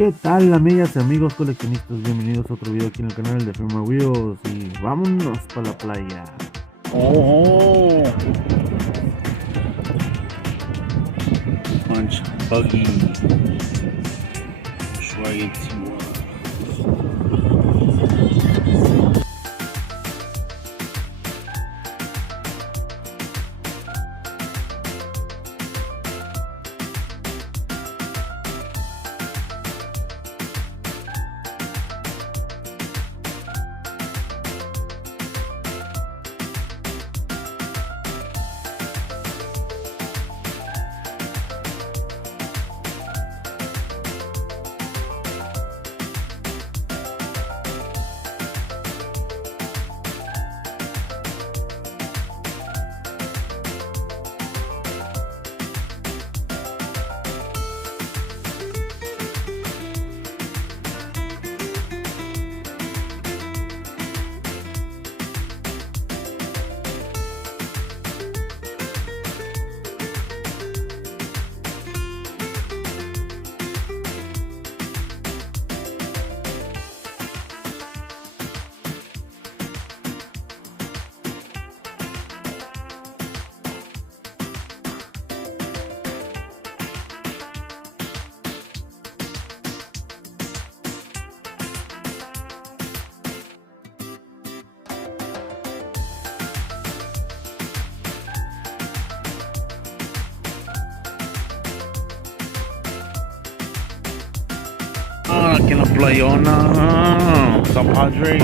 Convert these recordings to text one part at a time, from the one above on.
¿Qué tal, amigas y amigos coleccionistas? Bienvenidos a otro video aquí en el canal de Firma Wheels y vámonos para la playa. Oh, punch Buggy. Try it. Aquí en la playona, South Padre.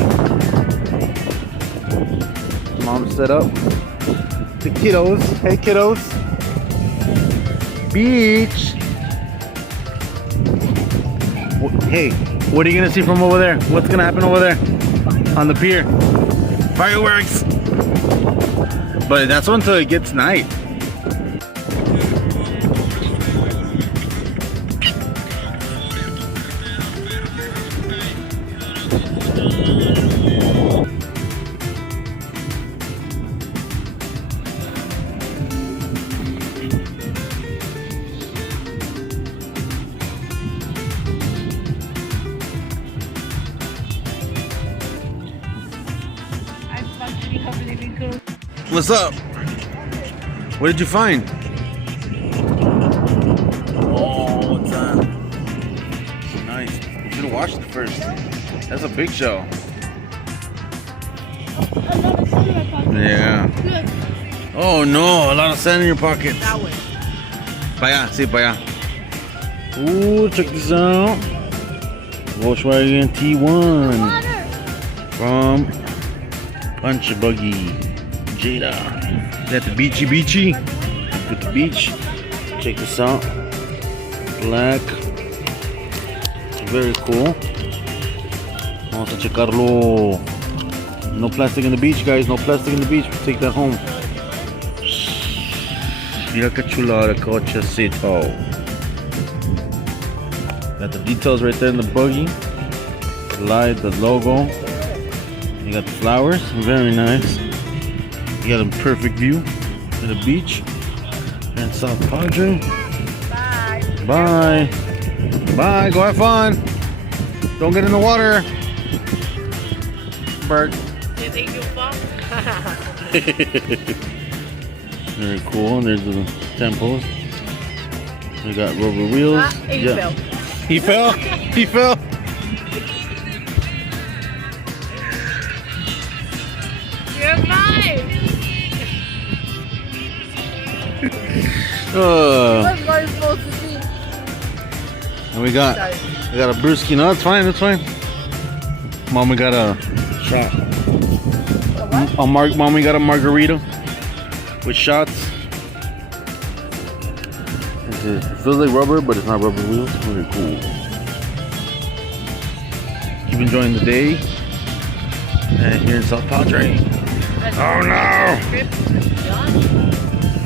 Mom set up the kiddos. Hey kiddos. Beach. Hey, what are you gonna see from over there? What's gonna happen over there on the pier? Fireworks. But that's until it gets night. What's up? What did you find? Oh, what's that? Nice. You should have washed it first. That's a big shell. Yeah. Oh no, a lot of sand in your pockets. That way. Para allá, sí, para allá. Ooh, check this out. Volkswagen T1 from Punch Buggy. JADA. Is that the beachy? With the beach. Check this out. Black. Very cool. Vamos a checarlo. No plastic in the beach, guys. No plastic in the beach. We'll take that home. Mira que chulada cochecito. Got the details right there in the buggy. The light, the logo. You got the flowers. Very nice. You got a perfect view of the beach and South Padre. Bye. Bye. Bye. Go have fun. Don't get in the water. Bert. Did they do fun? Very cool. There's the temples. We got rubber wheels. He fell. He fell? He fell? You're fine. That's what you're supposed to see. And we got a brewski. No, it's fine. It's fine. Mom, we got a shot. Mom, we got a margarita with shots. It feels like rubber, but it's not rubber wheels. Very cool. Keep enjoying the day here in South Padre. Oh no!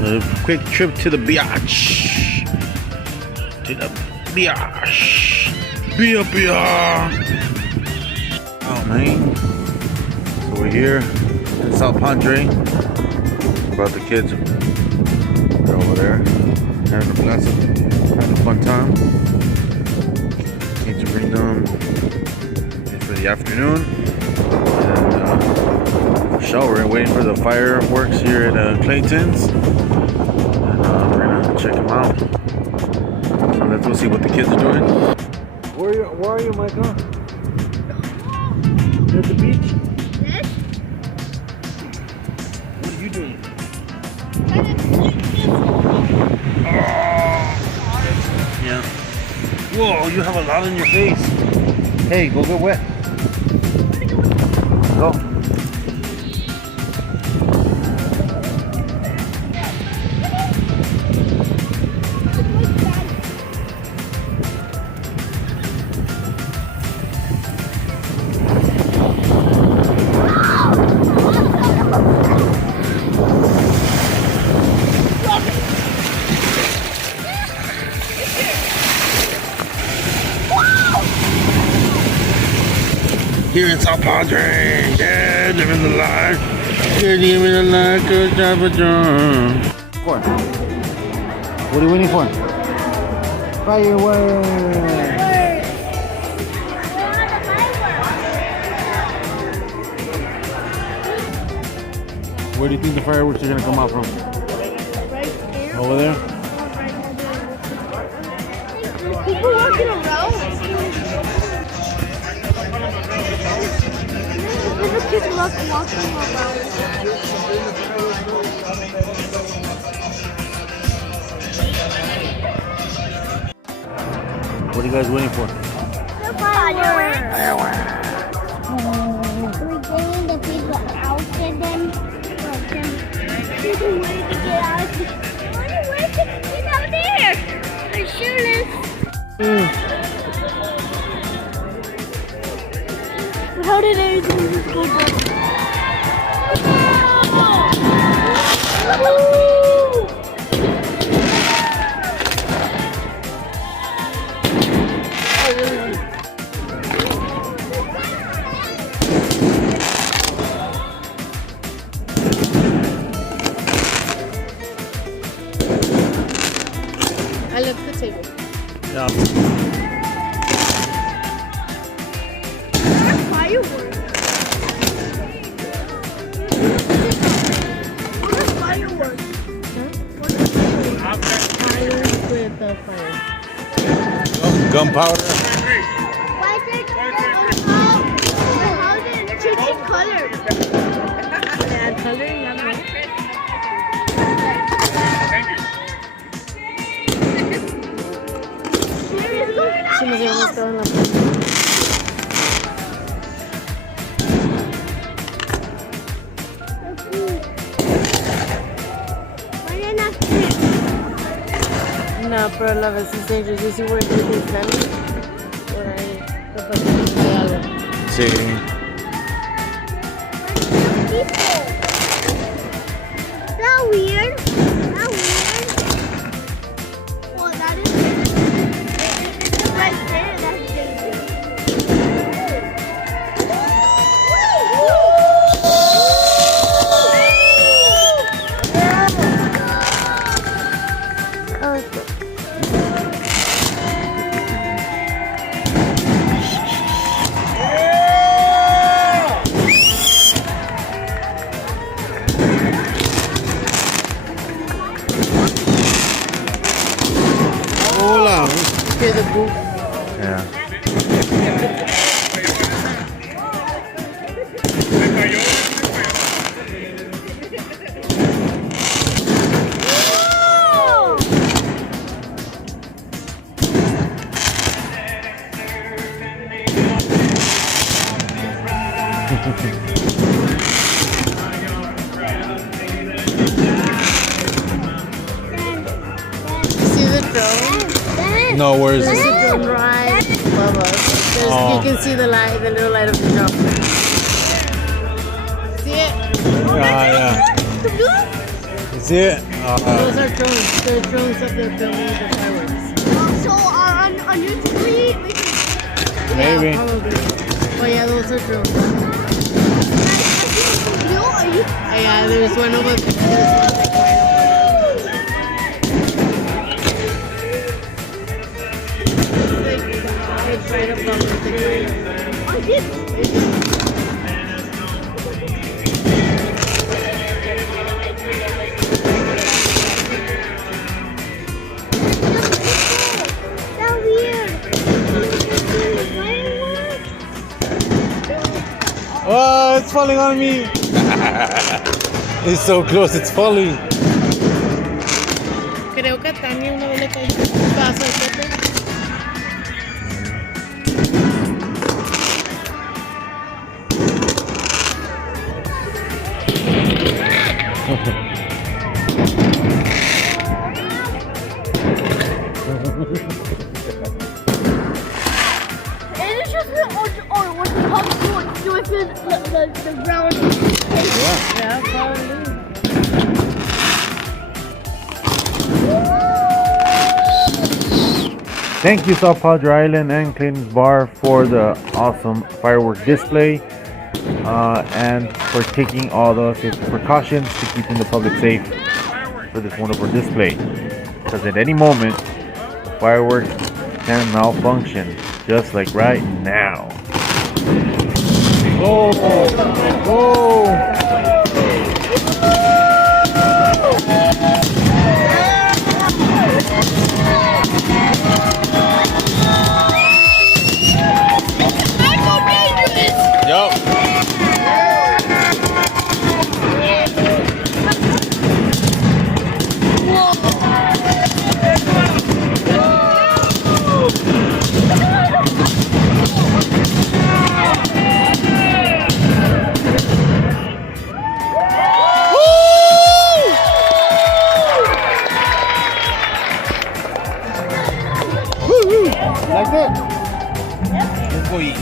A quick trip to the beach. To the beach. Beer. Oh man. So we're here in South Padre. Brought the kids. They're over there having a fun time. Came to the afternoon. And showering, waiting for the fireworks here at Clayton's. And we're gonna check them out. So let's go see what the kids are doing. Where are you, Michael? You're at the beach? Yes. What are you doing? Yeah. Whoa, you have a lot on your face. Hey, go get wet. Go. Here in South Padre, yeah, living the life. Yeah, living the life, good job, John. What are you waiting for? Fireworks. Where do you think the fireworks are gonna come out from? Over there? People walking around. Little kids walking around. What are you guys waiting for? The fireworks. We're getting the people out and then people waiting to get out. Where's the kid out there? They're shoeless. How did everything just go down? I left the table. Yeah. Fireworks. What are fireworks? Fireworks with the fire. Gunpowder. Why is it how did it change color? They add coloring on it. Sí, nos habíamos quedado en la playa. No, pero a la vez es dangerous. You see where everything's standing? Por ahí. Capaz que hay algo. Sí. That weird. That weird. Well, that is right there. That's dangerous. Oh, it's good. Hola. Hear the boom. Yeah. See the drone? No, where's There's it? a drone right above us. You can see the light, the little light of the drone. See it? Yeah. You see it? Those are drones. They're drones up there filming the fireworks. So on YouTube we can Maybe. Yeah, probably. But yeah, those are drones. blue or you Yeah, there's one over there. There's one like right over there. It's right above the thing. That's weird. Oh, it's falling on me. It's so close, it's falling. Creo que a Tania una vez le cayó un vaso de coco. And it's just or what the hell do I feel the ground? Yeah, probably. Thank you, South Padre Island and Clayton's Bar, for the awesome firework display and for taking all the safety precautions to keeping the public safe for this wonderful display. Because at any moment, fireworks can malfunction, just like right now. Go! Go! Yup. Like that? Let's go eat.